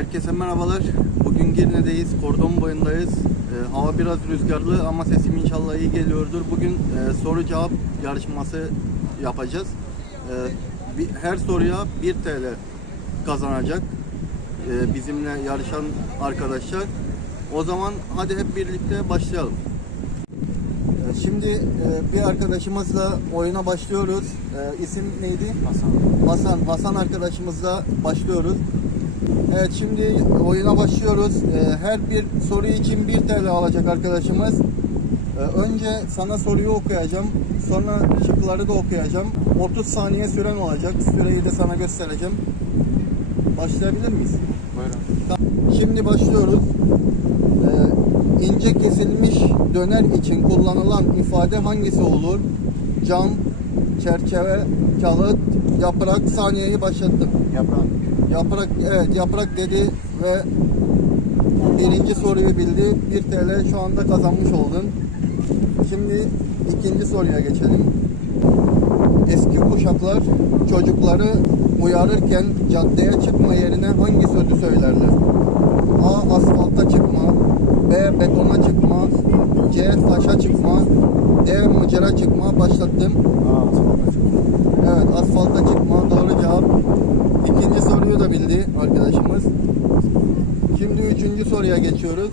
Herkese merhabalar. Bugün Girne'deyiz, kordon boyundayız. Ee, hava biraz rüzgarlı ama sesim inşallah iyi geliyordur. Bugün e, soru cevap yarışması yapacağız. Ee, bir- her soruya 1 TL kazanacak e, bizimle yarışan arkadaşlar. O zaman hadi hep birlikte başlayalım. Ee, Şimdi e, bir arkadaşımızla oyuna başlıyoruz. Ee, İsim neydi? Hasan. Hasan, Hasan arkadaşımızla başlıyoruz. Evet şimdi oyuna başlıyoruz. Ee, Her bir soru için 1 TL alacak arkadaşımız. Ee, Önce sana soruyu okuyacağım. Sonra şıkları da okuyacağım. 30 saniye süren olacak. Süreyi de sana göstereceğim. Başlayabilir miyiz? Buyurun. Şimdi başlıyoruz. Ee, ince kesilmiş döner için kullanılan ifade hangisi olur? Cam, çerçeve, kağıt, yaprak saniyeyi başlattım. Yaprağın. Yaprak evet yaprak dedi ve birinci soruyu bildi. 1 TL şu anda kazanmış oldun. Şimdi ikinci soruya geçelim. Eski kuşaklar çocukları uyarırken caddeye çıkma yerine hangi sözü söylerler? A. Asfalta çıkma B. Betona çıkma C. Taşa çıkma D. Mıcıra çıkma Başlattım. Aa, asfalta çıktı. Evet asfalta çıkma bildi arkadaşımız. Şimdi üçüncü soruya geçiyoruz.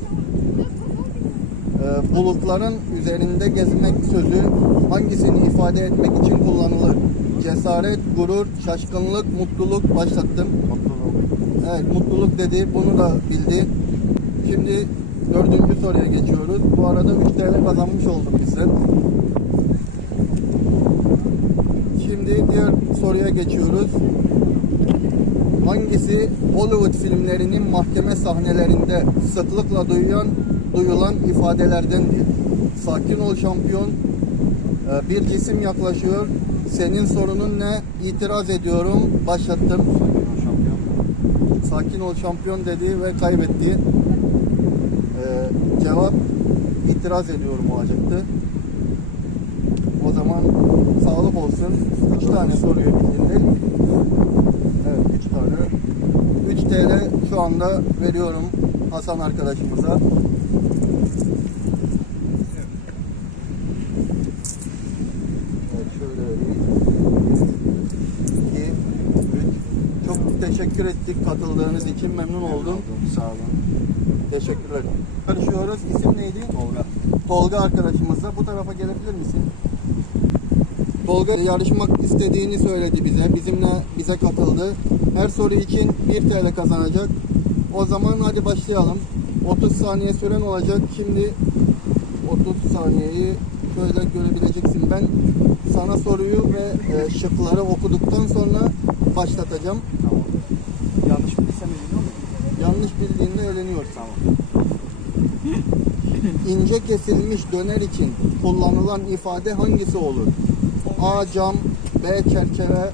Ee, bulutların üzerinde gezmek sözü hangisini ifade etmek için kullanılır? Cesaret, gurur, şaşkınlık, mutluluk başlattım. Mutluluk. Evet mutluluk dedi bunu da bildi. Şimdi dördüncü soruya geçiyoruz. Bu arada 3 TL kazanmış olduk biz. Şimdi diğer soruya geçiyoruz. Hangisi Hollywood filmlerinin mahkeme sahnelerinde sıklıkla duyulan, duyulan ifadelerdendir? Sakin ol şampiyon, Ee, bir cisim yaklaşıyor, senin sorunun ne? İtiraz ediyorum, başlattım. Sakin ol şampiyon dedi ve kaybetti. Ee, cevap itiraz ediyorum olacaktı. O zaman sağlık olsun. 3 tane soruyu bildin? Evet 3 tane. 3 TL şu anda veriyorum Hasan arkadaşımıza. Evet şöyle vereyim. 2, 3. Çok teşekkür ettik katıldığınız için memnun oldum. Sağ olun. Teşekkürler. Görüşüyoruz. İsim neydi? Tolga. Tolga arkadaşımızla. Bu tarafa gelebilir misin? Tolga yarışmak istediğini söyledi bize. Bizimle bize katıldı. Her soru için 1 TL kazanacak. O zaman hadi başlayalım. 30 saniye süren olacak. Şimdi 30 saniyeyi şöyle görebileceksin. Ben sana soruyu ve e, şıkları okuduktan sonra başlatacağım. Tamam. Yanlış bilsem emin olur. Yanlış bildiğinde eğleniyorsun. Tamam. İnce kesilmiş döner için kullanılan ifade hangisi olur? A. Cam B. Çerçeve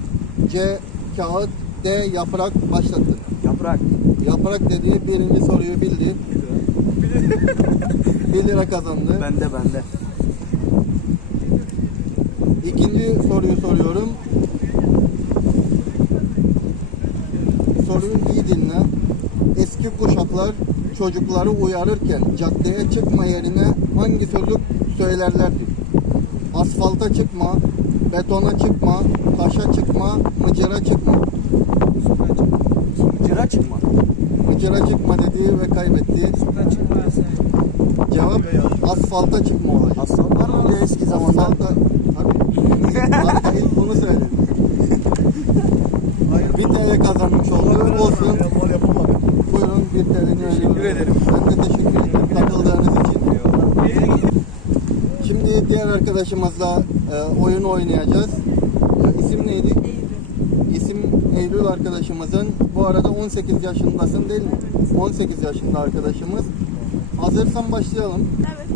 C. Kağıt D. Yaprak başlattı. Yaprak. Yaprak dediği birinci soruyu bildi. 1 lira kazandı. Bende bende. İkinci soruyu soruyorum. Soruyu iyi dinle. Eski kuşaklar çocukları uyarırken caddeye çıkma yerine hangi sözü söylerlerdi? Asfalta çıkma, betona çıkma, taşa çıkma, mıcıra çıkma. Cıra çıkma. Mıcıra çıkma dedi ve kaybetti. Cevap asfalta çıkma olacak. Asfaltlar öyle eski zamanda. Asfalta, tabii. Hatta ilk bunu söyledi. Bir TL kazanmış oldu. Olsun. Buyurun bir TL'ni Teşekkür ederim. Ben de teşekkür ederim katıldığınız için. Şimdi diğer arkadaşımızla e, oyun oynayacağız. E, isim neydi? Eylül. İsim Eylül arkadaşımızın. Bu arada 18 yaşındasın değil mi? 18 yaşında arkadaşımız. Hazırsan başlayalım. Evet.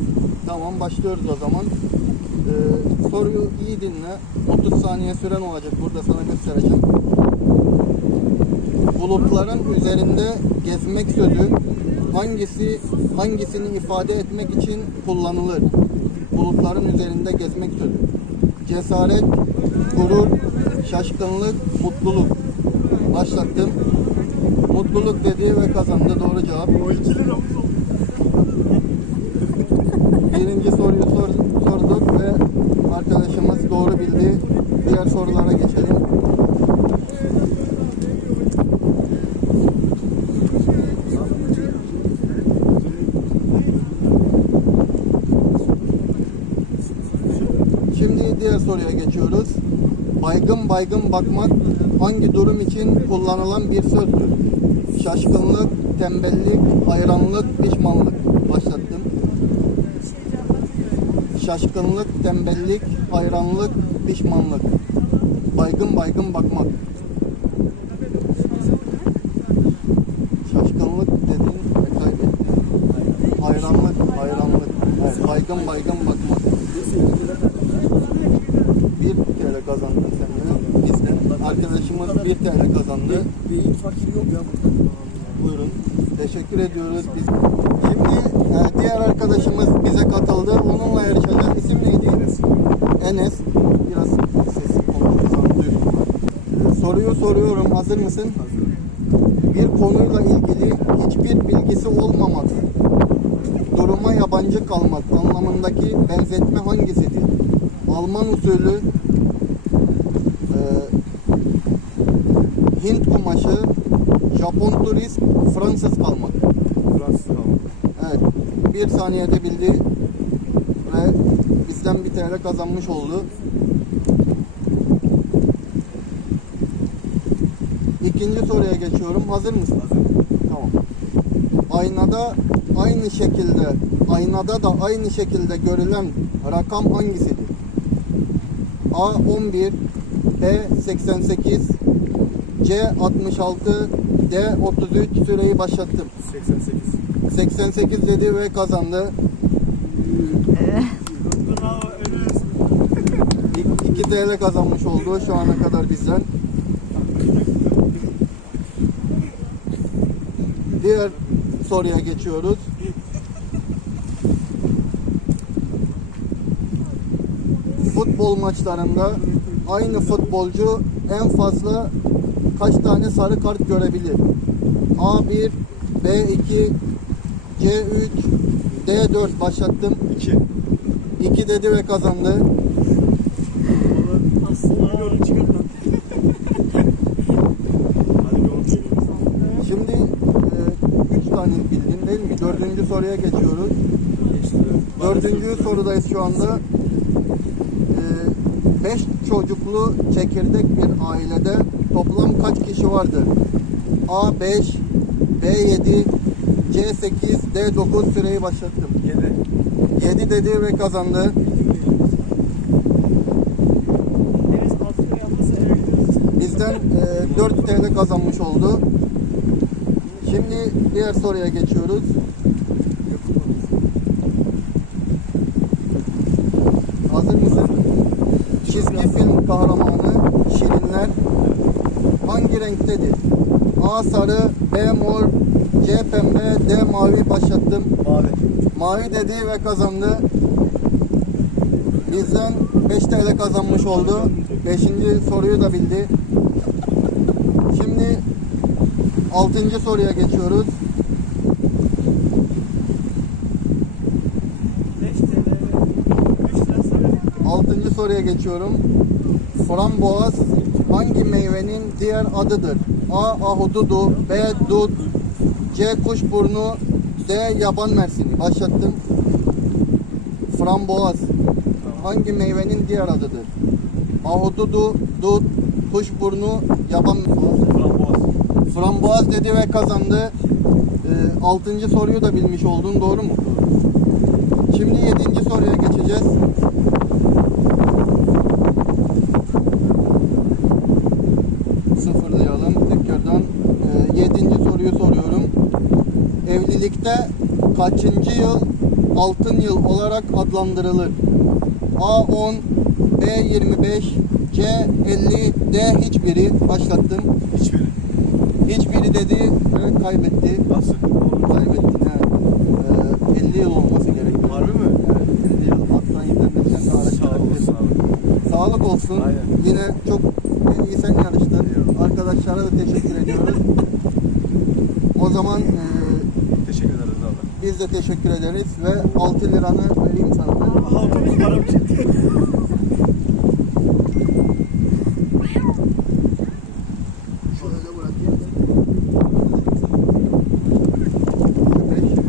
Tamam başlıyoruz o zaman. Ee, soruyu iyi dinle. 30 saniye süren olacak. Burada sana göstereceğim. Bulutların üzerinde gezmek sözü hangisi hangisini ifade etmek için kullanılır? Bulutların üzerinde gezmek sözü. Cesaret, gurur, şaşkınlık, mutluluk. Başlattım. Mutluluk dedi ve kazandı. Doğru cevap. O 2 liramız oldu. Birinci soruyu sor, sorduk ve arkadaşımız doğru bildi. Diğer sorulara geçelim. Şimdi diğer soruya geçiyoruz. Baygın baygın bakmak hangi durum için kullanılan bir sözdür? Şaşkınlık, tembellik, hayranlık, pişmanlık. Başlattım. Şaşkınlık, tembellik, hayranlık, pişmanlık. Baygın baygın bakmak. Şaşkınlık dedin ve kaybettin. Hayranlık, hayranlık. Baygın baygın bakmak. Bir TL kazandın sen de. Bizden. Arkadaşımız bir TL kazandı. Beyin fakir yok ya burada. Buyurun. Teşekkür ediyoruz biz. Şimdi e, diğer arkadaşımız bize katıldı. Onunla yarışacağız. İsim neydi? Enes. Enes. Biraz sesi konuşursan duyurum. E, soruyu soruyorum. Hazır mısın? Bir konuyla ilgili hiçbir bilgisi olmamak, duruma yabancı kalmak anlamındaki benzetme hangisidir? Alman usulü, e, Hint kumaşı, Japon turist, Fransız kalmak. Fransız kaldı. Evet. Bir saniyede bildi ve bizden bir TL kazanmış oldu. İkinci soruya geçiyorum. Hazır mısın? Hazır. Tamam. Aynada aynı şekilde, aynada da aynı şekilde görülen rakam hangisidir? A 11, B 88, C 66, D 33 süreyi başlattım. 88. 88 dedi ve kazandı. Bravo Enes. 2 TL kazanmış oldu şu ana kadar bizden. Diğer soruya geçiyoruz. Futbol maçlarında aynı futbolcu en fazla kaç tane sarı kart görebilir? A1, B2, C3, D4 başlattım. 2. 2 dedi ve kazandı. Şimdi 3 tane bildin değil mi? Dördüncü soruya geçiyoruz. Dördüncü sorudayız şu anda. 5 çocuklu çekirdek bir ailede toplam kaç kişi vardır? A5, B7, C8, D9 süreyi başlattım. 7. 7 dedi ve kazandı. Bizden e, 4 TL kazanmış oldu. Şimdi diğer soruya geçiyoruz. Hazır mısın? Çizgi film kahramanı Şirinler hangi renktedir? A sarı, B mor, C pembe, D mavi başlattım. Mavi. Mavi dedi ve kazandı. Bizden 5 TL kazanmış oldu. 5. soruyu da bildi. Şimdi 6. soruya geçiyoruz. 5 TL. 3 lira söyledik. 6. soruya geçiyorum. Framboaz hangi meyvenin diğer adıdır? A. Ahududu B. Dut C. Kuşburnu D. Yaban mersini. Başlattım. Framboaz hangi meyvenin diğer adıdır? Ahududu, dut, kuşburnu, yaban Framboaz. Framboaz dedi ve kazandı. Ee, altıncı soruyu da bilmiş oldun doğru mu? Şimdi yedinci soruya geçeceğiz. Sıfırlayalım tekrardan. Ee, yedinci soruyu soruyorum. Evlilikte kaçıncı yıl altın yıl olarak adlandırılır? A10, B25, C50, D hiçbiri. Başlattım. Hiçbiri. Hiçbiri dedi ve kaybetti. Nasıl? Kaybetti. Evet. Ee, 50 yıl olması gerekiyor. Harbi mi? Evet, 50 yıl. Hatta internetten de Sağ olasın abi. Sağlık olsun. Aynen. Yine çok iyi sen yarıştın. Arkadaşlara da teşekkür ediyoruz. O zaman e. biz de teşekkür ederiz ve 6 liranı vereyim sana. ben. Halkımız para mı çekti? Şöyle bırakayım.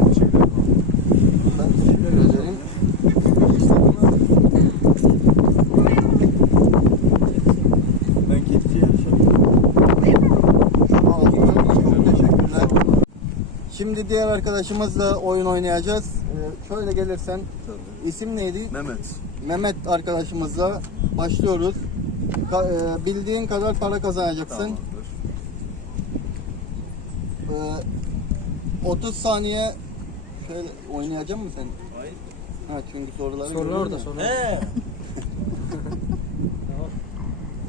Teşekkür ederim. Ben teşekkür ederim. Ben gittiği yarışa Çok teşekkürler. Şimdi diğer arkadaşımızla oyun oynayacağız. Ee, şöyle gelirsen isim neydi? Mehmet. Mehmet arkadaşımızla başlıyoruz. Ka- e, bildiğin kadar para kazanacaksın. Tamamdır. Ee, 30 saniye şöyle oynayacak mısın sen? Hayır. Ha çünkü soruları Sorular görüyorum orada ya. sorular. He.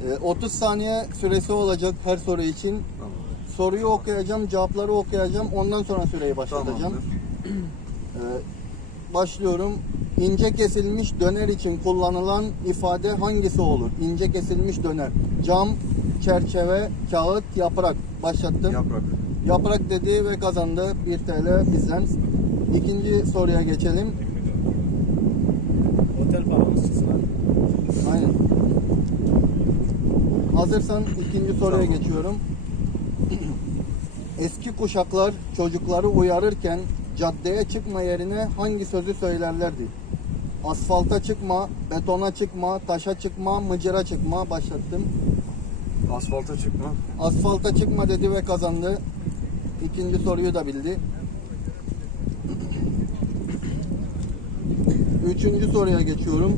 Ee, 30 saniye süresi olacak her soru için. Soruyu okuyacağım, cevapları okuyacağım. Ondan sonra süreyi başlatacağım. Ee, başlıyorum. İnce kesilmiş döner için kullanılan ifade hangisi olur? İnce kesilmiş döner. Cam, çerçeve, kağıt, yaprak. Başlattım. Yaprak. Yaprak dedi ve kazandı. 1 TL bizden. İkinci soruya geçelim. Otel paramız çıksın abi. Aynen. Hazırsan ikinci soruya Tamam. geçiyorum. Eski kuşaklar çocukları uyarırken caddeye çıkma yerine hangi sözü söylerlerdi? Asfalta çıkma, betona çıkma, taşa çıkma, mıcıra çıkma. Başlattım. Asfalta çıkma. Asfalta çıkma dedi ve kazandı. İkinci soruyu da bildi. Üçüncü soruya geçiyorum.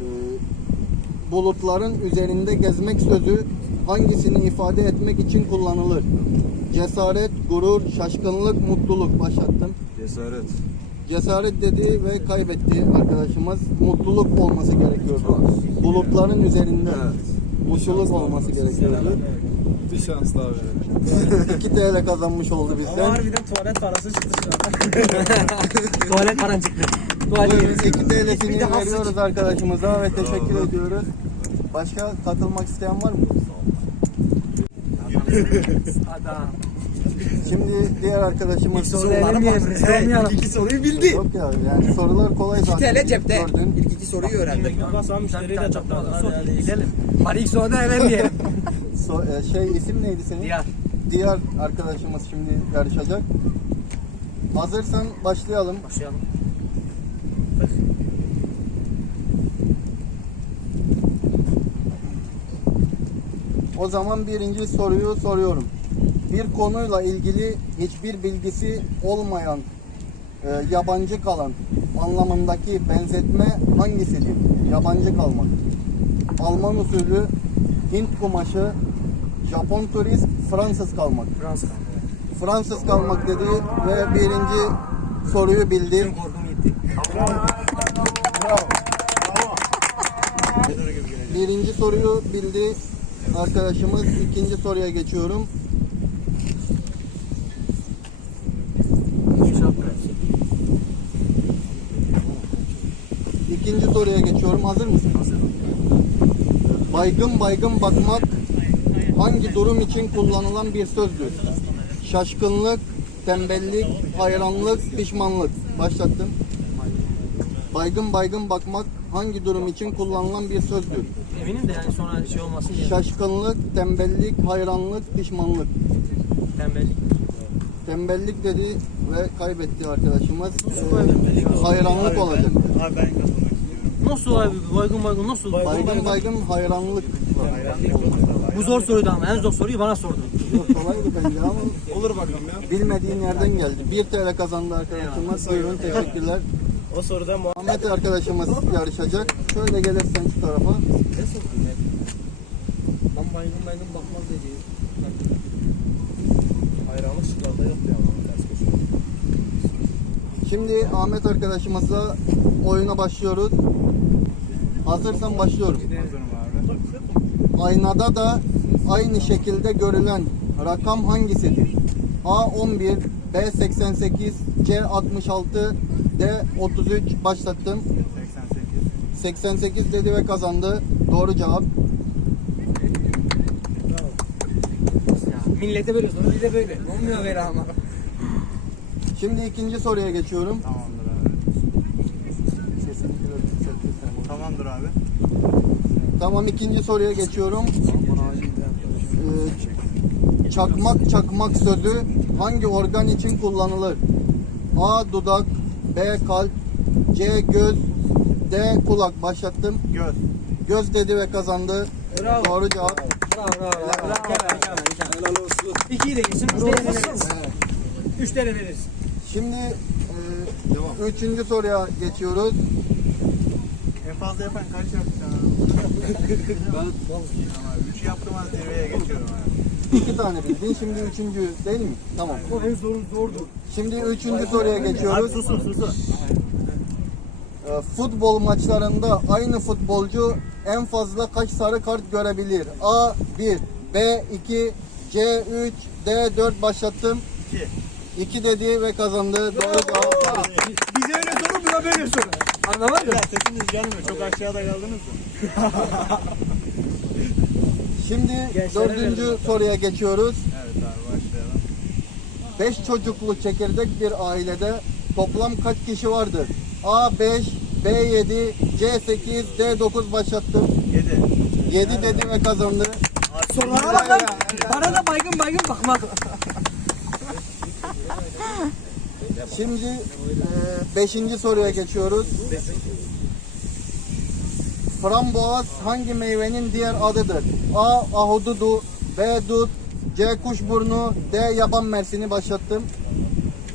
Ee, bulutların üzerinde gezmek sözü hangisini ifade etmek için kullanılır? Cesaret, gurur, şaşkınlık, mutluluk. Başlattım. Cesaret. Cesaret dedi ve kaybetti arkadaşımız. Mutluluk olması gerekiyordu. Bulutların üzerinde Evet. mutluluk olması gerekiyordu. Bir şans daha verelim. 2 TL kazanmış oldu Ama bizden. harbiden tuvalet parası çıktı şu an. Tuvalet paran çıktı. Tuvalet Buyurun, yerisi. 2 TL'sini veriyoruz arkadaşımıza ve teşekkür ediyoruz. Başka katılmak isteyen var mı? Adam. Şimdi diğer arkadaşımız Soru elemeyelim. Rezil olmayalım. İki soruyu bildi. Yok ya yani sorular kolay 2 zaten. TL cepte. Gördün. İlk iki soruyu öğrendim. Basan müşteriyi de çakladılar. Yani. Gidelim. Hadi ilk soruda elemeyelim. So- e, şey isim neydi senin? Diyar. Diğer arkadaşımız şimdi yarışacak. Hazırsan başlayalım. Başlayalım. O zaman birinci soruyu soruyorum. Bir konuyla ilgili hiçbir bilgisi olmayan, e, yabancı kalan anlamındaki benzetme hangisidir? Yabancı kalmak. Alman usulü, Hint kumaşı, Japon turist, Fransız kalmak. Fransa. Fransız kalmak dedi ve birinci soruyu bildi. Tüm korkum gitti. Birinci soruyu bildi arkadaşımız. İkinci soruya geçiyorum. İkinci soruya geçiyorum. Hazır mısın? Baygın baygın bakmak hangi durum için kullanılan bir sözdür? Şaşkınlık, tembellik, hayranlık, pişmanlık. Başlattım. Baygın baygın bakmak hangi durum için kullanılan bir sözdür? Eminim de yani sonra şey olmasın diye. Şaşkınlık, tembellik, hayranlık, pişmanlık. Tembellik. Tembellik dedi ve kaybetti arkadaşımız. kaybettik? Hayranlık olacak. Abi ben katılmak istiyorum. Nasıl abi? Baygın baygın nasıl? Baygın baygın hayranlık. Bu zor soruydu ama en zor soruyu bana sordun. Yok, Kolaydı bence ama Olur bakalım ya. bilmediğin yerden geldi. 1 TL kazandı arkadaşımız. Buyurun teşekkürler. O soruda Muhammed arkadaşımız yarışacak. Şöyle gelirsen şu tarafa. Ne sordun ya? Ben baygın baygın bakmaz dedi. Hayranlık şıklarda yok ya. Şimdi Ahmet arkadaşımızla oyuna başlıyoruz. Hazırsan başlıyorum. Aynada da aynı şekilde görülen rakam hangisidir? A11, B88, C66, de 33 başlattın. 88. 88 dedi ve kazandı. Doğru cevap. Millete böyle sonra bize böyle. Ne Olmuyor böyle ama. Şimdi ikinci soruya geçiyorum. Tamamdır abi. Tamamdır abi. Tamam ikinci soruya geçiyorum. Ee, çakmak çakmak sözü hangi organ için kullanılır? A. Dudak B. Kalp C. Göz D. Kulak Başlattım. Göz. Göz dedi ve kazandı. Bravo. Doğru cevap. Bravo bravo. Bravo. Mükemmel. İkiyi de geçsin. Üç tane veririz. Üç tane veririz. Şimdi e, üçüncü soruya geçiyoruz. En fazla yapan kaç yaptı ben 3 yaptım az zirveye geçiyorum abi. İki tane bildin. Şimdi üçüncü değil mi? Tamam. O en zoru zordu. Şimdi üçüncü soruya geçiyoruz. susun susun. E, futbol maçlarında aynı futbolcu en fazla kaç sarı kart görebilir? A 1, B 2, C 3, D 4 başlattım. 2. 2 dedi ve kazandı. Doğru cevap. Bize öyle soru buna böyle soru. Anlamadın mı? Ya sesiniz gelmiyor. Çok aşağıda kaldınız mı? Şimdi Gençlere dördüncü soruya geçiyoruz. Evet abi başlayalım. 5 çocuklu çekirdek bir ailede toplam kaç kişi vardır? A 5, B 7, C 8, D 9 başlattım. 7. 7 dedi ve kazandı. Sorulara bak lan. Bana da baygın baygın bakmak. Şimdi 5. soruya geçiyoruz. Framboğaz hangi meyvenin diğer adıdır? A. Ahududu B. Dut C. Kuşburnu D. Yaban mersini başlattım.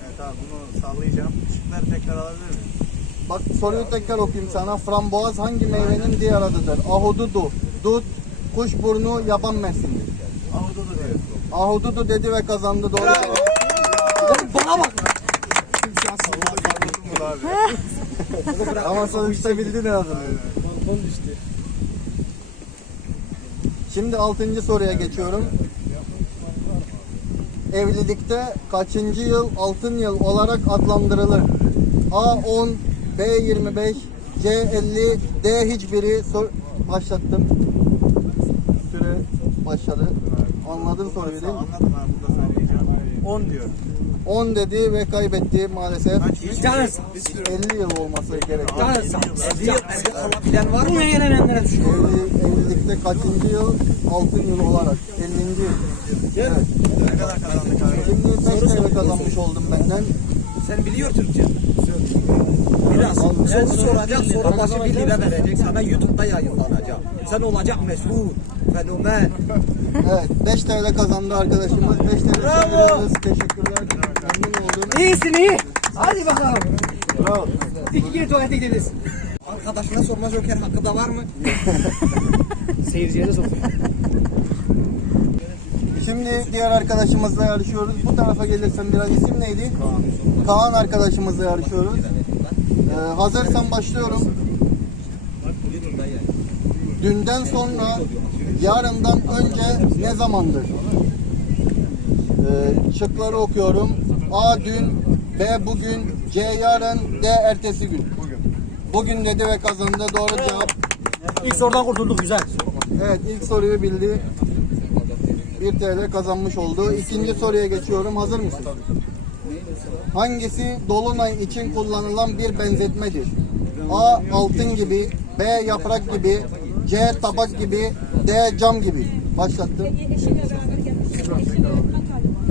Evet abi bunu sallayacağım. Işıkları tekrar alabilir miyim? Bak soruyu tekrar okuyayım sana. Framboğaz hangi meyvenin diğer adıdır? Ahududu, dut, kuşburnu, yaban mersini. Ahududu diyor. Ahududu dedi ve kazandı. Doğru cevap. Oğlum bana bak. Sallasın bunu abi. Ama sonuçta bildin en azından. Balkon düştü. Şimdi 6. soruya geçiyorum. Evlilikte kaçıncı yıl altın yıl olarak adlandırılır? A 10, B 25, C 50, D hiçbiri. Sor başlattım. Süre başladı. Anladın soruyu değil mi? Anladım abi burada sallayacağım. 10 diyor. 10 dedi ve kaybetti maalesef. Kaç? Hiç Canın 50 yıl olması gerekiyor. Canın sağ. Bilen var mı? Bunu yenenenlere düşün. Evli, evlilikte kaçıncı yıl altın yıl olarak? 50. Evet. Ne kadar kazandık abi? Şimdi 5 TL kazanmış oldum benden. Sen biliyor Türkçe. Biraz. Sen soracak sonra başı bir lira verecek. Sana YouTube'da yayınlanacak. Sen olacak meşhur. Fenomen. Evet 5 TL kazandı arkadaşımız. 5 TL Bravo. çeviriyoruz. İyisin iyi. Hadi bakalım. Bravo. İki kere tuvalete gideriz. Arkadaşına sorma joker hakkı da var mı? Seyirciye de sor. Şimdi diğer arkadaşımızla yarışıyoruz. Bu tarafa gelirsen biraz isim neydi? Kaan arkadaşımızla yarışıyoruz. Ee, hazırsan başlıyorum. Dünden sonra yarından önce ne zamandır? Ee, şıkları okuyorum. A dün, B bugün, C yarın, D ertesi gün. Bugün. Bugün dedi ve kazandı. Doğru cevap. İlk sorudan kurtulduk güzel. Evet ilk soruyu bildi. 1 TL kazanmış oldu. İkinci soruya geçiyorum. Hazır mısın? Hangisi dolunay için kullanılan bir benzetmedir? A. Altın gibi B. Yaprak gibi C. Tabak gibi D. Cam gibi. Başlattım.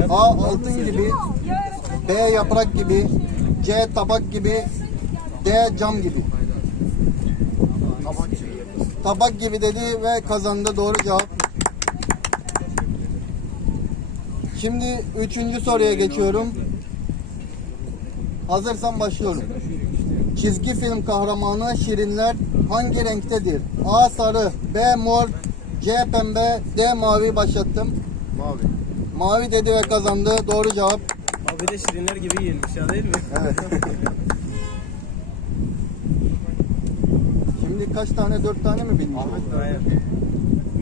A. Altın gibi B. Yaprak gibi C. Tabak gibi D. Cam gibi. Tabak gibi dedi ve kazandı. Doğru cevap. Şimdi üçüncü soruya geçiyorum. Hazırsan başlıyorum. Çizgi film kahramanı Şirinler hangi renktedir? A sarı, B mor, C pembe, D mavi başlattım. Mavi. Mavi dedi ve kazandı. Doğru cevap. Abi de şirinler gibi yenmiş ya değil mi? Evet. Şimdi kaç tane? Dört tane mi bilmiş oldu?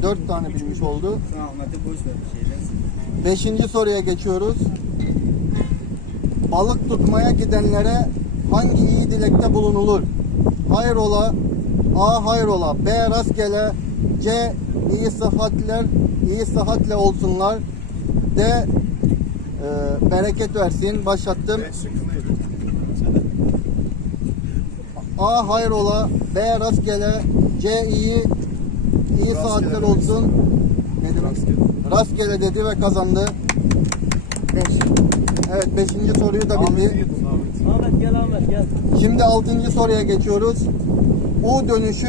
Dört tane bilmiş oldu. Ahmet'e boş ver bir. Beşinci soruya geçiyoruz. Balık tutmaya gidenlere hangi iyi dilekte bulunulur? Hayrola, A. Hayrola, B. Rastgele, C. iyi sıhhatler, iyi sıhhatle olsunlar, D e, bereket versin. Başlattım. A hayrola, B rastgele, C iyi, iyi saatler olsun. Ne demek? Rastgele dedi ve kazandı. 5. Evet 5. soruyu da bildi. Ahmet gel Ahmet gel. Şimdi 6. soruya geçiyoruz. U dönüşü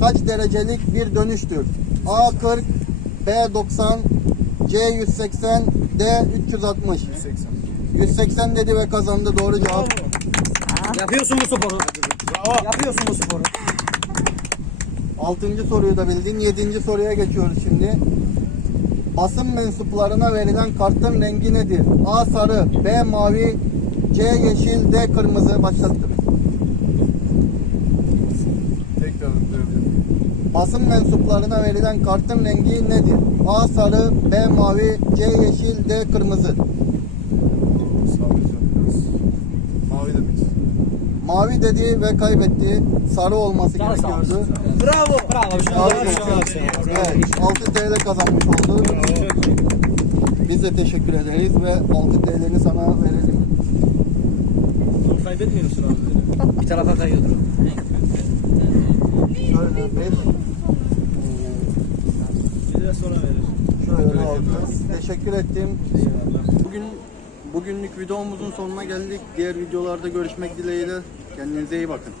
kaç derecelik bir dönüştür? A 40, B 90, C 180, D 360. 180. 180 dedi ve kazandı doğru cevap. Yapıyorsun bu sporu. Bravo. Yapıyorsun bu sporu. 6. soruyu da bildin. 7. soruya geçiyoruz şimdi. Basın mensuplarına verilen kartın rengi nedir? A sarı, B mavi, C yeşil, D kırmızı. Başlattım. Tekrar duyabilirim. Basın mensuplarına verilen kartın rengi nedir? A sarı, B mavi, C yeşil, D kırmızı. Mavi demek istiyorum. Mavi dedi ve kaybetti. Sarı olması gerekiyordu. Bravo. Bravo. Evet, 6 TL kazanmış oldu. Biz de teşekkür ederiz ve 6 TL'ni sana verelim. Kaybetmiyorsun abi. Bir tarafa kayıyordur. Şöyle 5, Sonra verir. şöyle 6. Teşekkür ettim. Bugün bugünlük videomuzun sonuna geldik. Diğer videolarda görüşmek dileğiyle. Kendinize iyi bakın.